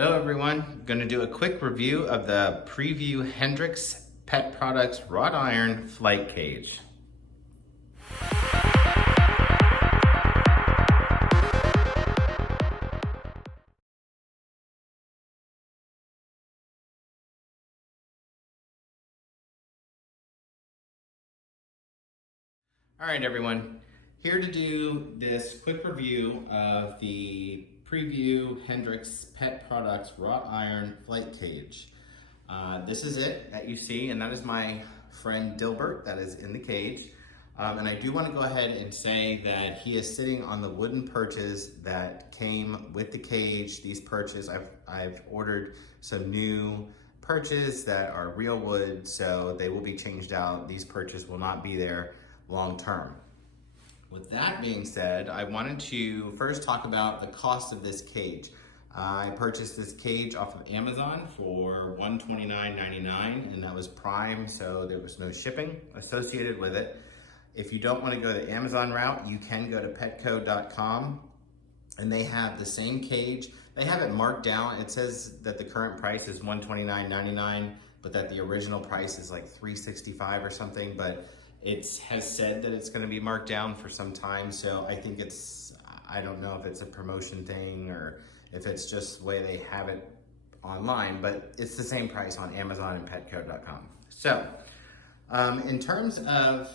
Hello everyone, going to do a quick review of the Preview Hendrix Pet Products Wrought Iron Flight Cage. Alright everyone, here to do this quick review of the Preview Hendrix Pet Products Wrought Iron Flight Cage. This is it that you see, and that is my friend Dilbert that is in the cage. And I do want to go ahead and say that he is sitting on the wooden perches that came with the cage. These perches, I've ordered some new perches that are real wood, so they will be changed out. These perches will not be there long term. With that being said, I wanted to first talk about the cost of this cage. I purchased this cage off of Amazon for $129.99, and that was Prime, so there was no shipping associated with it. If you don't want to go the Amazon route, you can go to petco.com, and they have the same cage. They have it marked down. It says that the current price is $129.99, but that the original price is like $365 or something, but it has said that it's going to be marked down for some time, so I think I don't know if it's a promotion thing or if it's just the way they have it online, but it's the same price on Amazon and petco.com. So, in terms of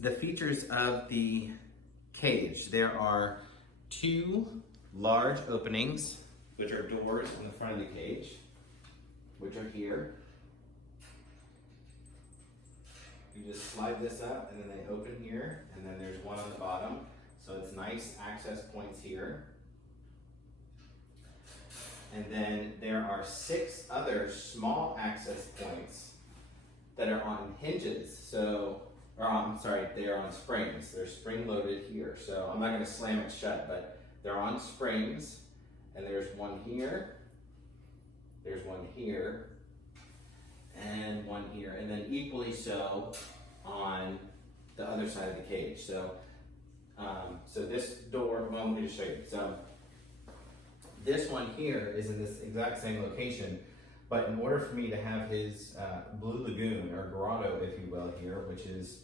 the features of the cage, there are two large openings, which are doors on the front of the cage, which are here. You just slide this up and then they open here, and then there's one on the bottom. So it's nice access points here. And then there are 6 other small access points that are on hinges. They are on springs. They're spring loaded here. So I'm not gonna slam it shut, but they're on springs. And there's one here, there's one here, and one here, and then equally so on the other side of the cage. So, so this door, well, let me just show you. So this one here is in this exact same location, but in order for me to have his Blue Lagoon, or grotto, if you will, here, which is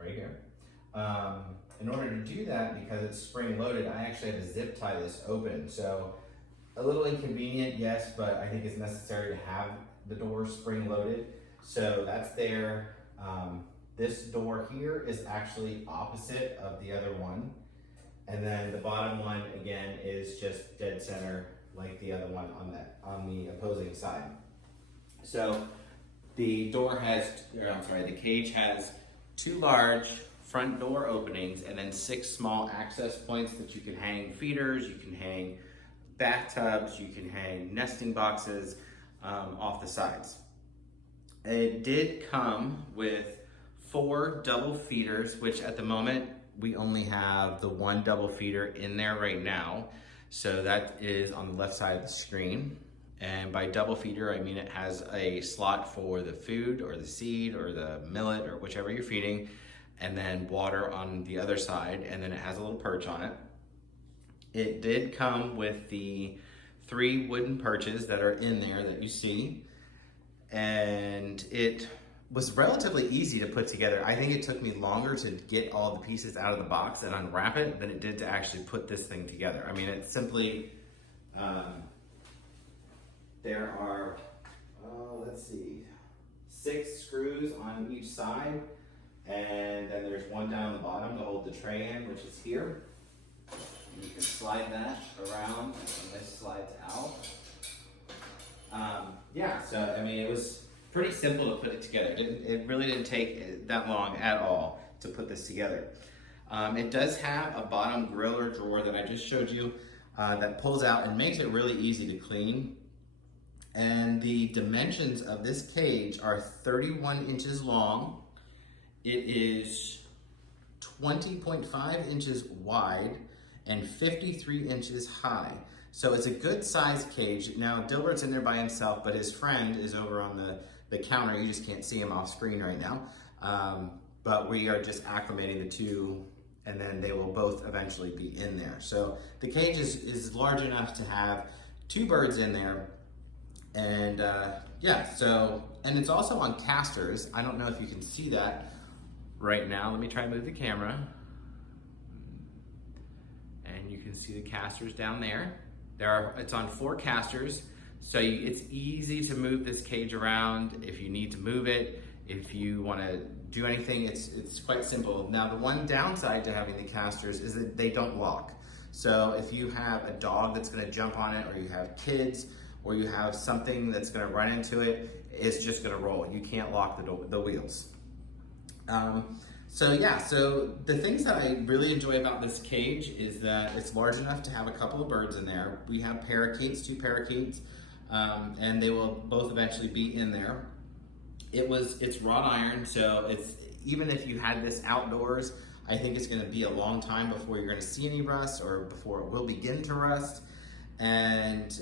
right here, in order to do that, because it's spring loaded, I actually have to zip tie this open. So a little inconvenient, yes, but I think it's necessary to have the door spring loaded. So that's there. This door here is actually opposite of the other one. And then the bottom one, again, is just dead center like the other one on the opposing side. So the cage has 2 large front door openings and then 6 small access points that you can hang feeders, you can hang bathtubs, you can hang nesting boxes off the sides. It did come with 4 double feeders, which at the moment we only have the 1 double feeder in there right now. So that is on the left side of the screen. And by double feeder, I mean it has a slot for the food or the seed or the millet or whichever you're feeding, and then water on the other side, and then it has a little perch on it. It did come with the 3 wooden perches that are in there that you see, and it was relatively easy to put together. I think it took me longer to get all the pieces out of the box and unwrap it than it did to actually put this thing together. I mean, it's simply, there are, let's see, 6 screws on each side, and then there's one down the bottom to hold the tray in, which is here. You can slide that around, and this slides out. Yeah, so I mean, it was pretty simple to put it together. It really didn't take that long at all to put this together. It does have a bottom grill or drawer that I just showed you that pulls out and makes it really easy to clean. And the dimensions of this cage are 31 inches long. It is 20.5 inches wide and 53 inches high. So it's a good sized cage. Now Dilbert's in there by himself, but his friend is over on the counter. You just can't see him off screen right now. But we are just acclimating the two, and then they will both eventually be in there. So the cage is large enough to have 2 birds in there. And yeah, so, and it's also on casters. I don't know if you can see that right now. Let me try and move the camera. And you can see the casters down there. It's on 4 casters, so it's easy to move this cage around if you need to move it. If you want to do anything, it's quite simple. Now, the one downside to having the casters is that they don't lock. So if you have a dog that's going to jump on it, or you have kids, or you have something that's going to run into it, it's just going to roll. You can't lock the wheels. So yeah, so the things that I really enjoy about this cage is that it's large enough to have a couple of birds in there. We have parakeets, 2 parakeets, and they will both eventually be in there. It's wrought iron, so even if you had this outdoors, I think it's going to be a long time before you're going to see any rust, or before it will begin to rust. And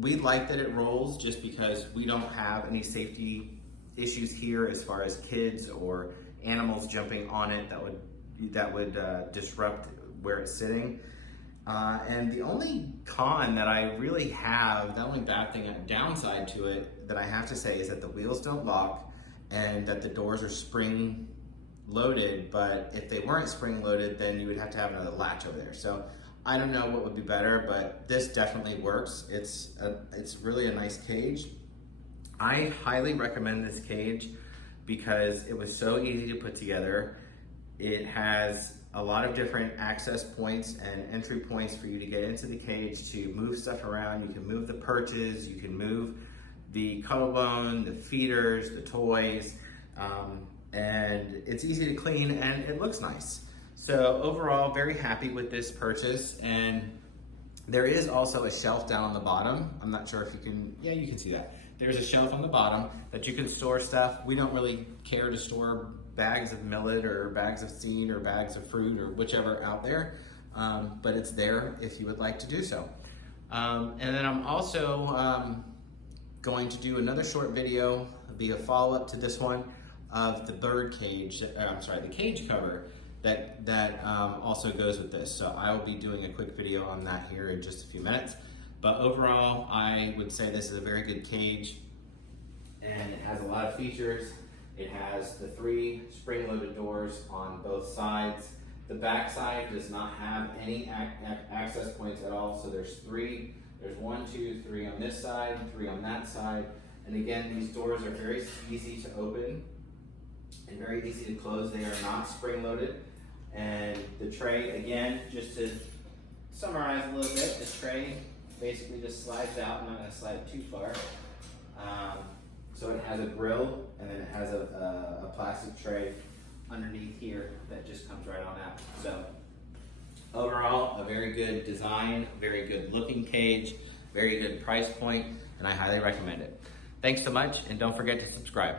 we like that it rolls just because we don't have any safety issues here as far as kids or animals jumping on it that would disrupt where it's sitting. And the only con that I really have, the only downside to it that I have to say, is that the wheels don't lock and that the doors are spring loaded. But if they weren't spring loaded, then you would have to have another latch over there. So I don't know what would be better, but this definitely works. It's really a nice cage. I highly recommend this cage because it was so easy to put together. It has a lot of different access points and entry points for you to get into the cage to move stuff around. You can move the perches, you can move the cuddle bone, the feeders, the toys, and it's easy to clean and it looks nice. So overall, very happy with this purchase. And there is also a shelf down on the bottom. I'm not sure if you can, yeah, you can see that. There's a shelf on the bottom that you can store stuff. We don't really care to store bags of millet or bags of seed or bags of fruit or whichever out there, but it's there if you would like to do so. And then I'm also going to do another short video, be a follow-up to this one, of the bird cage, the cage cover that also goes with this. So I will be doing a quick video on that here in just a few minutes. But overall, I would say this is a very good cage, and it has a lot of features. It has the 3 spring-loaded doors on both sides. The back side does not have any access points at all, so there's 3. There's 1, 2, 3 on this side, 3 on that side. And again, these doors are very easy to open and very easy to close. They are not spring-loaded. And the tray, again, just to summarize a little bit, the tray basically just slides out. I'm not going to slide it too far. So it has a grill, and then it has a plastic tray underneath here that just comes right on out. So overall, a very good design, very good looking cage, very good price point, and I highly recommend it. Thanks so much, and don't forget to subscribe.